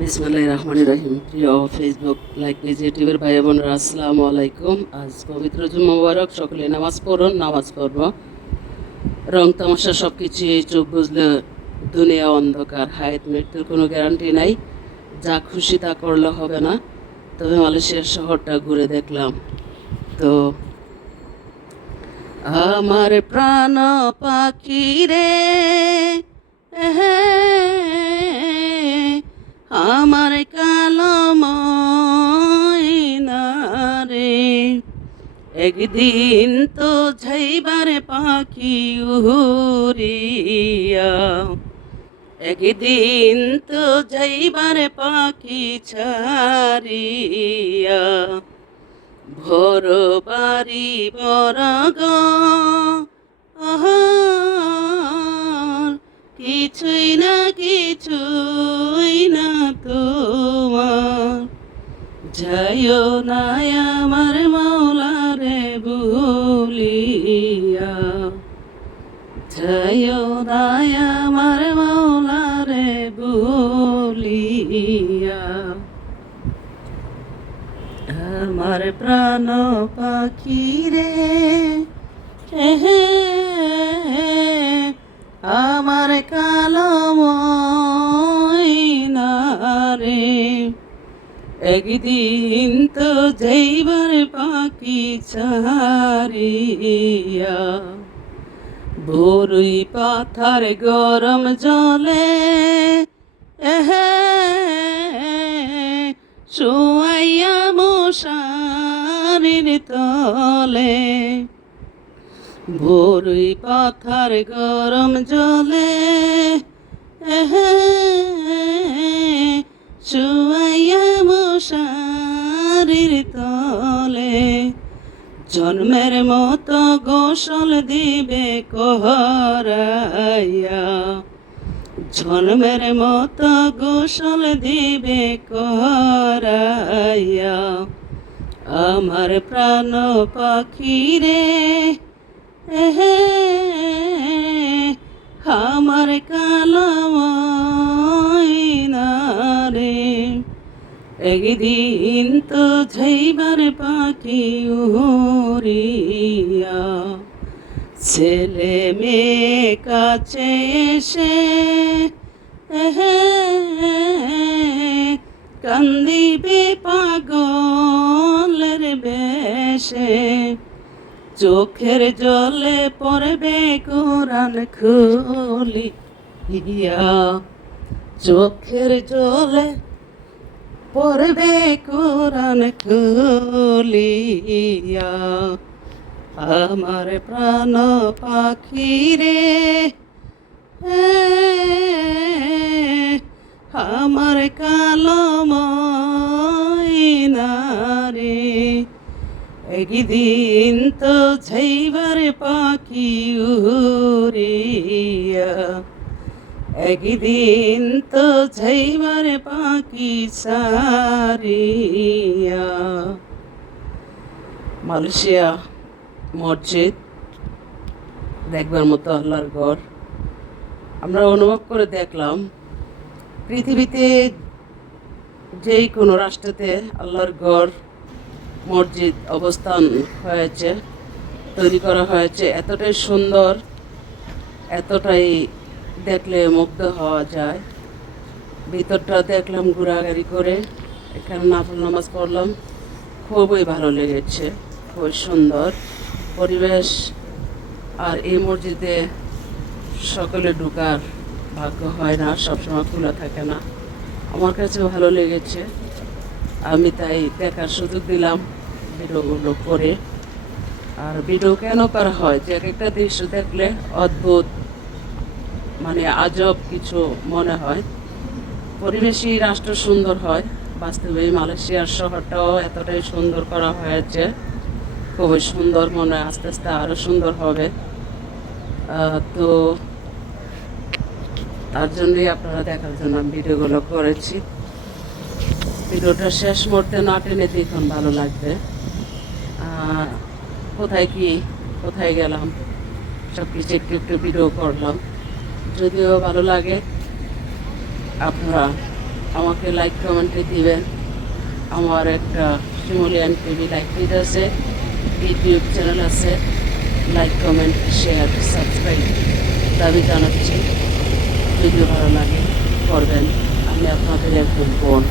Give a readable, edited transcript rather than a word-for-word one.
বিসমিল্লাহির রহমানির রহিম। প্রিয় ফেসবুক লাইক পেজ ইউটিউবের ভাই বোনেরা, আসসালামু আলাইকুম। আজ পবিত্র জুমা মুবারক, সকলে নামাজ পড়ুন। নামাজ পড়ব। রং তামাশা সব কিছুই চোখ বুঝলে দুনিয়া অন্ধকার। হায়াত মৃত্যুর কোনো গ্যারান্টি নাই। যা খুশি তা করলে হবে না। তবে মালয়েশিয়ার শহরটা ঘুরে দেখলাম। তো আমার প্রাণ পাখি রে, আমার কালো ময়না রে, একদিন তো যাইবার পাখি উড়িয়া, একদিন তো যাইবার পাখি ছাড়িয়া, ভোর বাড়ি বড় গো কিছুই না তোমার, যাইও না আমার মাওলারে ভুলিয়া, যাইও না আমার মাওলারে ভুলিয়া। আমার প্রাণ পাখি রে, আমার কালো ময়না রে, একদিন তো যাইবার পাখি ছাড়িয়া, বরুই পাথার গরম জলে শুয়াইয়া মশারির তলে, বরুই পাথার গরম জলে শুয়াইয়া মশারির তলে, জন্মের মতো গোসল দিবে করাইয়া, জন্মের মতো গোসল দিবে করাইয়া। আমার প্রাণ পাখি রে, আমার কালো ময়না রে, একদিন তো যাইবার পাখি উড়িয়া, ছেলে মেয়ে কাছে এসে কান্দিবে পাগলের বেশে, চোখের জলে পড়বে কোরআন খুলিয়া, চোখের জলে পড়বে কোরআন খুলিয়া। আমার প্রাণ পাখি রে, আমার কালো ময়না রে, একদিন তো যাইবার পাখি উড়িয়া, একদিন তো যাইবার পাখি ছাড়িয়া। মালয়েশিয়া মসজিদ দেখবার মতো আল্লাহর ঘর। আমরা অনুভব করে দেখলাম, পৃথিবীতে যেই কোনো রাষ্ট্রতে আল্লাহর ঘর মসজিদ অবস্থান হয়েছে, তৈরি করা হয়েছে, এতটাই সুন্দর, এতটাই দেখলে মুগ্ধ হওয়া যায়। ভিতরটা দেখলাম ঘোরাঘুরি করে, এখানে নফল নামাজ পড়লাম, খুবই ভালো লেগেছে, খুবই সুন্দর পরিবেশ। আর এই মসজিদে সকলে ঢোকার ভাগ্য হয় না, সবসময় খোলা থাকে না। আমার কাছে ভালো লেগেছে, আমি তাই দেখার সুযোগ দিলাম ভিডিওগুলো করে। আর ভিডিও কেন করা হয়, যে একটা দৃশ্য দেখলে অদ্ভুত, মানে আজব কিছু মনে হয়। পরিবেশই রাষ্ট্র সুন্দর হয়। বাস্তবে মালয়েশিয়ার শহরটাও এতটাই সুন্দর করা হয়েছে, খুবই সুন্দর, মনে হয় আস্তে আস্তে আরও সুন্দর হবে। তো তার জন্যই আপনারা দেখার জন্য ভিডিওগুলো করেছি। ভিডিওটা শেষ মুহূর্তে না টেনে দেখুন, ভালো লাগবে। কোথায় কি কোথায় গেলাম সব কিছু একটু একটু ভিডিও করলাম। যদিও ভালো লাগে, আপনারা আমাকে লাইক কমেন্টে দিবেন। আমার একটা শিমুলিয়ান টিভি লাইক পেজ আছে, ইউটিউব চ্যানেল আছে। লাইক কমেন্ট শেয়ার সাবস্ক্রাইব দাবি জানাচ্ছি। যদি ভালো লাগে করবেন। আমি আপনাদের একজন বোন।